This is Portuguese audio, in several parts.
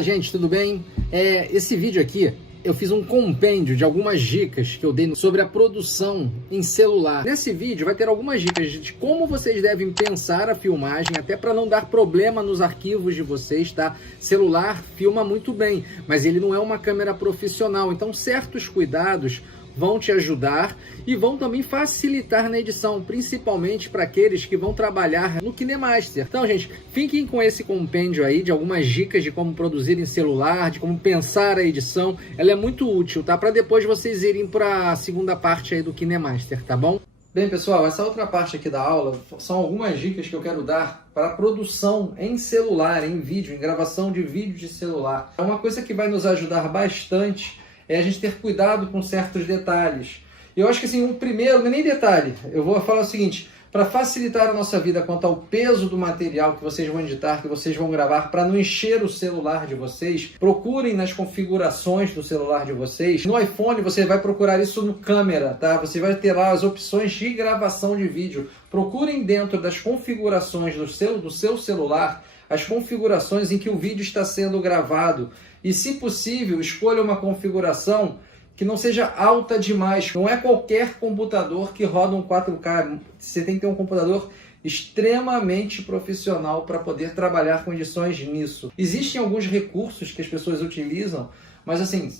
Olá, gente, tudo bem? Esse vídeo aqui eu fiz um compêndio de algumas dicas que eu dei sobre a produção em celular. Nesse vídeo vai ter algumas dicas de como vocês devem pensar a filmagem, até para não dar problema nos arquivos de vocês, tá? Celular filma muito bem, mas ele não é uma câmera profissional, então certos cuidados vão te ajudar e vão também facilitar na edição, principalmente para aqueles que vão trabalhar no KineMaster. Então, gente, fiquem com esse compêndio aí de algumas dicas de como produzir em celular, de como pensar a edição. Ela é muito útil, tá? Para depois vocês irem para a segunda parte aí do KineMaster, tá bom? Bem, pessoal, essa outra parte aqui da aula são algumas dicas que eu quero dar para a produção em celular, em vídeo, em gravação de vídeo de celular. É uma coisa que vai nos ajudar bastante é a gente ter cuidado com certos detalhes. Eu acho que assim, o primeiro, não é nem detalhe, eu vou falar o seguinte, para facilitar a nossa vida quanto ao peso do material que vocês vão editar, que vocês vão gravar, para não encher o celular de vocês, procurem nas configurações do celular de vocês. No iPhone você vai procurar isso no câmera, tá? Você vai ter lá as opções de gravação de vídeo. Procurem dentro das configurações do seu celular, as configurações em que o vídeo está sendo gravado. E, se possível, escolha uma configuração que não seja alta demais. Não é qualquer computador que roda um 4K. Você tem que ter um computador extremamente profissional para poder trabalhar com edições nisso. Existem alguns recursos que as pessoas utilizam, mas assim,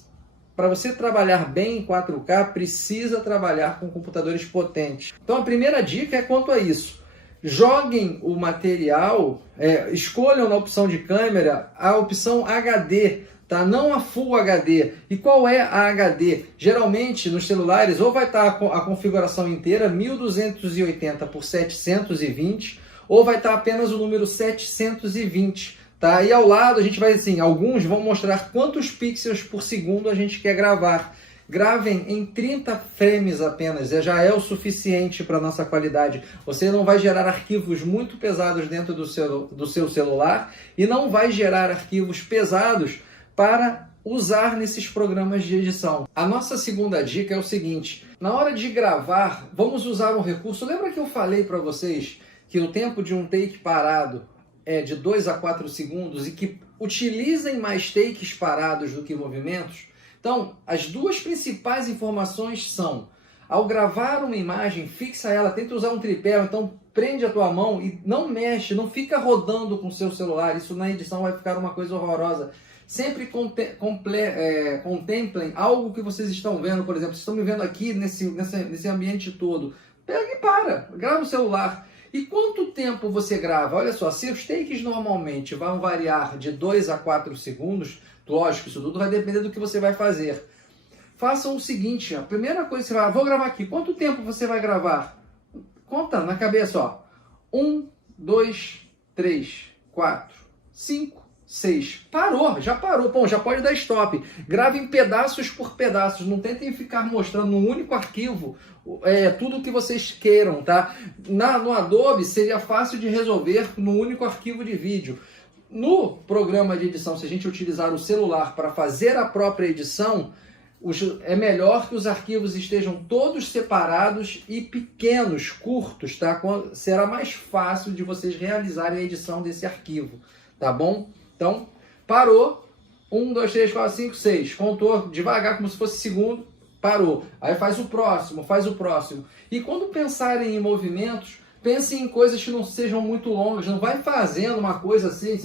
para você trabalhar bem em 4K, precisa trabalhar com computadores potentes. Então, a primeira dica é quanto a isso. Joguem o material, escolham na opção de câmera a opção HD, tá? Não a Full HD. E qual é a HD? Geralmente nos celulares ou vai estar a configuração inteira 1280 por 720 ou vai estar apenas o número 720. Tá? E ao lado a gente vai assim, alguns vão mostrar quantos pixels por segundo a gente quer gravar. Gravem em 30 frames apenas, já é o suficiente para a nossa qualidade. Você não vai gerar arquivos muito pesados dentro do seu celular e não vai gerar arquivos pesados para usar nesses programas de edição. A nossa segunda dica é o seguinte, na hora de gravar, vamos usar um recurso. Lembra que eu falei para vocês que o tempo de um take parado é de 2 a 4 segundos e que utilizem mais takes parados do que movimentos? Então, as duas principais informações são, ao gravar uma imagem, fixa ela, tenta usar um tripé, então prende a tua mão e não mexe, não fica rodando com o seu celular, isso na edição vai ficar uma coisa horrorosa. Sempre contemplem algo que vocês estão vendo, por exemplo, vocês estão me vendo aqui nesse ambiente todo, pega e para, grava o celular. E quanto tempo você grava? Olha só, se os takes normalmente vão variar de 2 a 4 segundos, lógico, isso tudo vai depender do que você vai fazer. Façam o seguinte, a primeira coisa que você vai... Vou gravar aqui. Quanto tempo você vai gravar? Conta na cabeça, ó. 1, 2, 3, 4, 5, 6. Parou, já parou. Bom, já pode dar stop. Gravem pedaços por pedaços. Não tentem ficar mostrando num único arquivo tudo o que vocês queiram, tá? No Adobe seria fácil de resolver no único arquivo de vídeo. No programa de edição, se a gente utilizar o celular para fazer a própria edição, é melhor que os arquivos estejam todos separados e pequenos, curtos, tá? Será mais fácil de vocês realizarem a edição desse arquivo, tá bom? Então, parou, 1, 2, 3, 4, 5, 6, contou devagar como se fosse segundo, parou. Aí faz o próximo. E quando pensarem em movimentos, pensem em coisas que não sejam muito longas, não vai fazendo uma coisa assim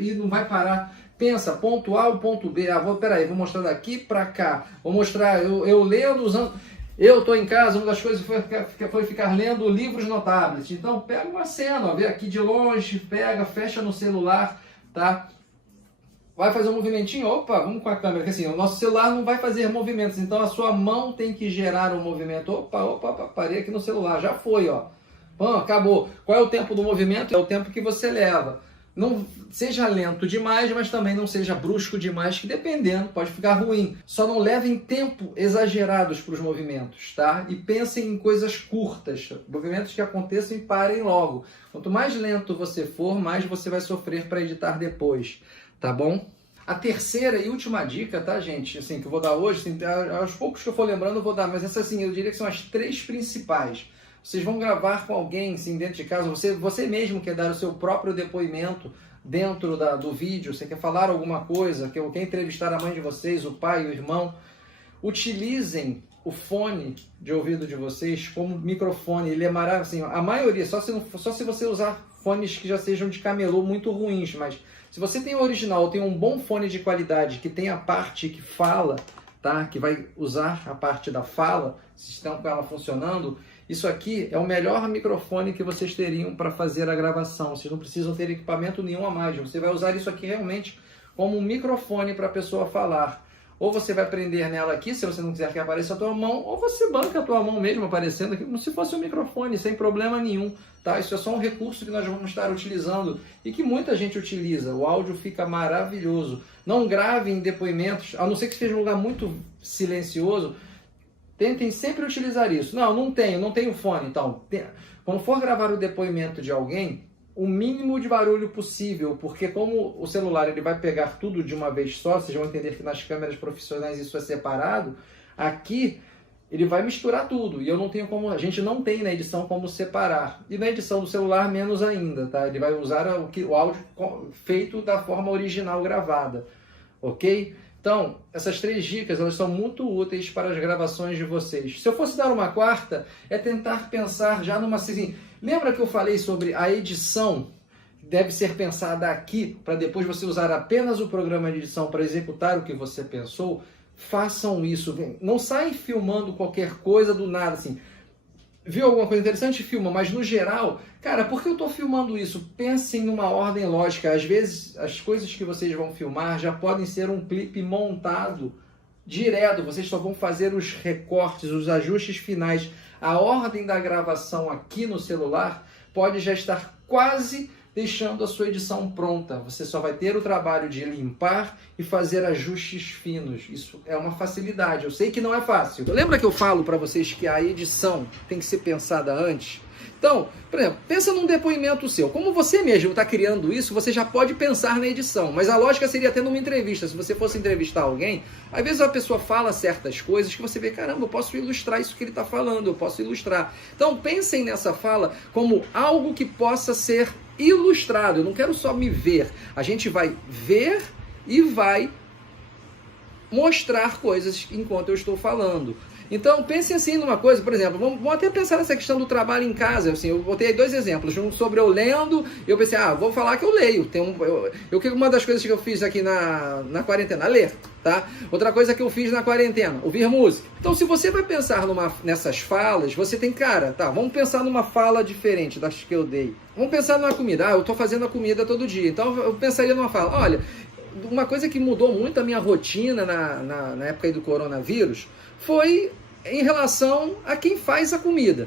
e não vai parar. Pensa, ponto A ou ponto B. Peraí, vou mostrar daqui para cá. Vou mostrar, eu lendo, usando... Eu estou em casa, uma das coisas foi ficar lendo livros no tablet. Então, pega uma cena, ó, vê aqui de longe, pega, fecha no celular, tá? Vai fazer um movimentinho, opa, vamos com a câmera, que assim, o nosso celular não vai fazer movimentos, então a sua mão tem que gerar um movimento. Opa, parei aqui no celular, já foi, ó. Acabou. Qual é o tempo do movimento? É o tempo que você leva. Não seja lento demais, mas também não seja brusco demais, que dependendo pode ficar ruim. Só não levem tempo exagerados para os movimentos, tá? E pensem em coisas curtas, movimentos que aconteçam e parem logo. Quanto mais lento você for, mais você vai sofrer para editar depois, tá bom? A terceira e última dica, tá, gente? Assim, que eu vou dar hoje, assim, aos poucos que eu for lembrando eu vou dar, mas essa assim, eu diria que são as 3 principais. Vocês vão gravar com alguém, assim, dentro de casa, você mesmo quer dar o seu próprio depoimento dentro do vídeo, você quer falar alguma coisa, quer entrevistar a mãe de vocês, o pai, o irmão, utilizem o fone de ouvido de vocês como microfone. Ele é maravilhoso, assim, a maioria, só se você usar fones que já sejam de camelô muito ruins, mas se você tem o original, tem um bom fone de qualidade, que tem a parte que fala, tá? Que vai usar a parte da fala, se estão com ela funcionando, isso aqui é o melhor microfone que vocês teriam para fazer a gravação. Vocês não precisam ter equipamento nenhum a mais. Você vai usar isso aqui realmente como um microfone para a pessoa falar. Ou você vai prender nela aqui, se você não quiser que apareça a tua mão, ou você banca a tua mão mesmo aparecendo aqui, como se fosse um microfone, sem problema nenhum, tá? Isso é só um recurso que nós vamos estar utilizando e que muita gente utiliza. O áudio fica maravilhoso. Não gravem depoimentos, a não ser que esteja em um lugar muito silencioso, tentem sempre utilizar isso. Não tenho fone, então. Quando for gravar o depoimento de alguém, o mínimo de barulho possível, porque como o celular ele vai pegar tudo de uma vez só, vocês vão entender que nas câmeras profissionais isso é separado, aqui ele vai misturar tudo, e a gente não tem na edição como separar, e na edição do celular menos ainda, tá? Ele vai usar o áudio feito da forma original gravada, ok? Então, essas 3 dicas, elas são muito úteis para as gravações de vocês. Se eu fosse dar uma quarta, é tentar pensar já numa... Assim, lembra que eu falei sobre a edição? Deve ser pensada aqui, para depois você usar apenas o programa de edição para executar o que você pensou? Façam isso. Não saem filmando qualquer coisa do nada, assim. Viu alguma coisa interessante? Filma, mas no geral, cara, por que eu estou filmando isso? Pensem numa ordem lógica. Às vezes, as coisas que vocês vão filmar já podem ser um clipe montado direto. Vocês só vão fazer os recortes, os ajustes finais. A ordem da gravação aqui no celular pode já estar quase deixando a sua edição pronta. Você só vai ter o trabalho de limpar e fazer ajustes finos. Isso é uma facilidade. Eu sei que não é fácil. Lembra que eu falo para vocês que a edição tem que ser pensada antes? Então, por exemplo, pensa num depoimento seu. Como você mesmo está criando isso, você já pode pensar na edição. Mas a lógica seria tendo uma entrevista. Se você fosse entrevistar alguém, às vezes a pessoa fala certas coisas que você vê, caramba, eu posso ilustrar isso que ele está falando, eu posso ilustrar. Então, pensem nessa fala como algo que possa ser ilustrado. Eu não quero só me ver. A gente vai ver e vai mostrar coisas enquanto eu estou falando. Então, pensem assim numa coisa, por exemplo, vamos até pensar nessa questão do trabalho em casa. Assim, eu botei aí 2 exemplos, um sobre eu lendo, e eu pensei, vou falar que eu leio. Uma das coisas que eu fiz aqui na quarentena, ler, tá? Outra coisa que eu fiz na quarentena, ouvir música. Então, se você vai pensar nessas falas, você tem, vamos pensar numa fala diferente das que eu dei. Vamos pensar numa comida, eu estou fazendo a comida todo dia, então eu pensaria numa fala, olha, uma coisa que mudou muito a minha rotina na época aí do coronavírus foi em relação a quem faz a comida.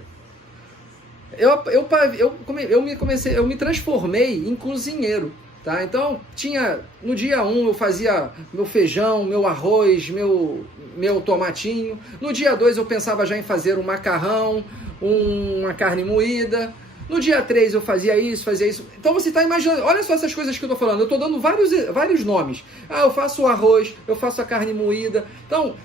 Eu me transformei em cozinheiro, tá? Então, no dia 1 eu fazia meu feijão, meu arroz, meu tomatinho. No dia 2 eu pensava já em fazer um macarrão, uma carne moída. No dia 3 eu fazia isso. Então você está imaginando, olha só essas coisas que eu estou falando. Eu estou dando vários nomes. Eu faço o arroz, eu faço a carne moída. Então,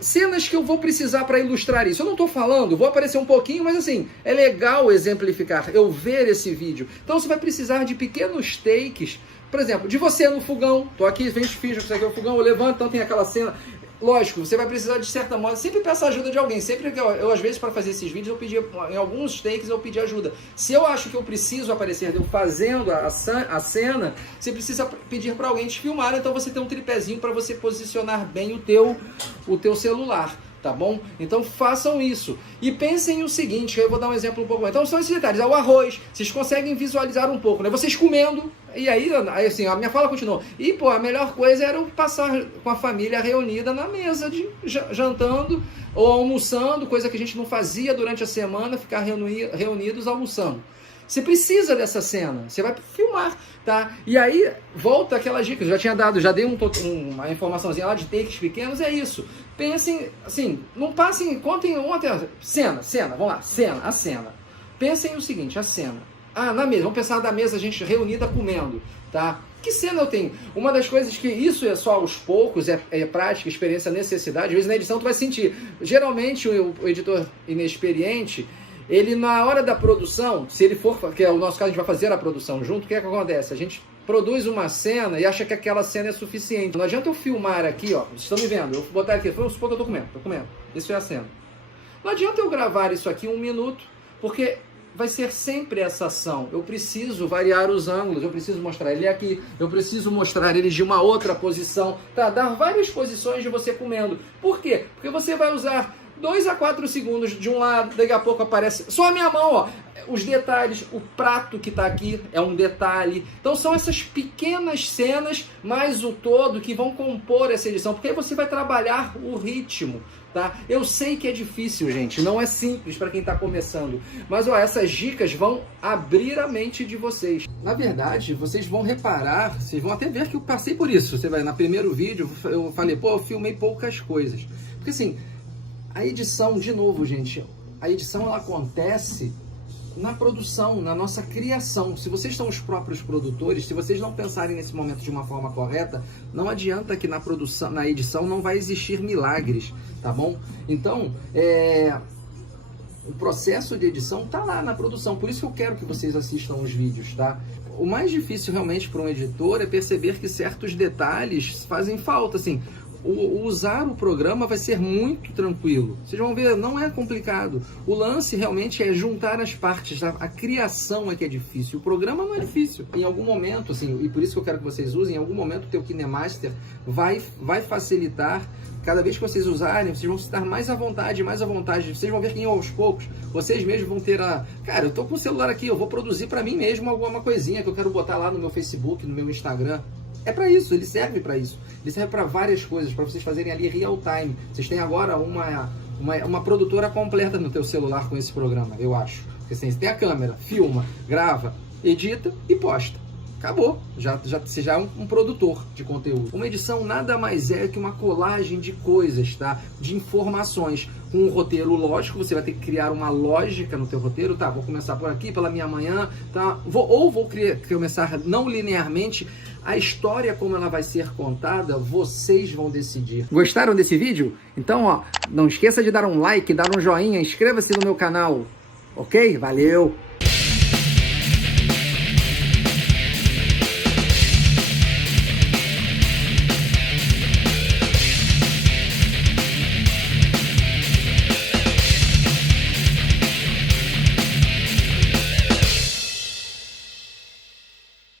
cenas que eu vou precisar para ilustrar isso. Eu não estou falando, vou aparecer um pouquinho, mas assim, é legal exemplificar, eu ver esse vídeo. Então você vai precisar de pequenos takes, por exemplo, de você no fogão. Estou aqui, fiz isso aqui é o fogão, eu levanto, então tem aquela cena. Lógico, você vai precisar de certa modo, sempre peça ajuda de alguém. Sempre que eu às vezes, para fazer esses vídeos, eu pedi, em alguns takes eu pedi ajuda. Se eu acho que eu preciso aparecer, eu fazendo a cena, você precisa pedir para alguém te filmar, então você tem um tripézinho para você posicionar bem o teu celular. Tá bom? Então façam isso. E pensem o seguinte, eu vou dar um exemplo um pouco mais. Então são esses detalhes. O arroz, vocês conseguem visualizar um pouco, né? Vocês comendo, e aí assim, a minha fala continuou. E, a melhor coisa era eu passar com a família reunida na mesa, jantando ou almoçando, coisa que a gente não fazia durante a semana, ficar reunidos almoçando. Você precisa dessa cena, você vai filmar, tá? E aí, volta aquelas dicas, já dei uma informaçãozinha lá de takes pequenos, é isso. Pensem, assim, não passem, contem cena, vamos lá, a cena. Pensem o seguinte, a cena. Na mesa, vamos pensar da mesa, a gente reunida comendo, tá? Que cena eu tenho? Uma das coisas que isso é só aos poucos, é prática, experiência, necessidade, às vezes na edição tu vai sentir. Geralmente o editor inexperiente, ele na hora da produção, se ele for, que é o nosso caso, a gente vai fazer a produção junto, o que é que acontece? A gente produz uma cena e acha que aquela cena é suficiente. Não adianta eu filmar aqui, ó, vocês estão me vendo, eu vou botar aqui, vamos supor que eu tô comendo, isso é a cena. Não adianta eu gravar isso aqui 1 minuto, porque vai ser sempre essa ação. Eu preciso variar os ângulos, eu preciso mostrar ele aqui, eu preciso mostrar ele de uma outra posição, tá? Dar várias posições de você comendo. Por quê? Porque você vai usar 2 a 4 segundos de um lado, daqui a pouco aparece só a minha mão, ó. Os detalhes, o prato que tá aqui é um detalhe. Então são essas pequenas cenas, mais o todo, que vão compor essa edição. Porque aí você vai trabalhar o ritmo, tá? Eu sei que é difícil, gente. Não é simples para quem tá começando. Mas, ó, essas dicas vão abrir a mente de vocês. Na verdade, vocês vão reparar, vocês vão até ver que eu passei por isso. Você vai, no primeiro vídeo, eu falei, pô, eu filmei poucas coisas. Porque, assim, a edição, de novo, gente, a edição, ela acontece na produção, na nossa criação. Se vocês são os próprios produtores, se vocês não pensarem nesse momento de uma forma correta, não adianta que na produção, na edição não vai existir milagres, tá bom? Então, o processo de edição tá lá na produção, por isso que eu quero que vocês assistam os vídeos, tá? O mais difícil realmente para um editor é perceber que certos detalhes fazem falta, assim. Usar o programa vai ser muito tranquilo. Vocês vão ver, não é complicado. O lance realmente é juntar as partes. A criação é que é difícil. O programa não é difícil. Em algum momento, assim, e por isso que eu quero que vocês usem, em algum momento o teu KineMaster vai facilitar. Cada vez que vocês usarem, vocês vão estar mais à vontade, mais à vontade. Vocês vão ver que aos poucos, vocês mesmos vão ter a... Cara, eu tô com o celular aqui, eu vou produzir para mim mesmo alguma coisinha que eu quero botar lá no meu Facebook, no meu Instagram. É para isso, ele serve para isso. Ele serve para várias coisas, para vocês fazerem ali real time. Vocês têm agora uma produtora completa no teu celular com esse programa, eu acho. Porque assim, você tem a câmera, filma, grava, edita e posta. Acabou, você já é um produtor de conteúdo. Uma edição nada mais é que uma colagem de coisas, tá? De informações. Com um roteiro lógico, você vai ter que criar uma lógica no teu roteiro, tá? Vou começar por aqui, pela minha manhã, tá? Vou começar não linearmente. A história, como ela vai ser contada, vocês vão decidir. Gostaram desse vídeo? Então, ó, não esqueça de dar um like, dar um joinha, inscreva-se no meu canal, ok? Valeu!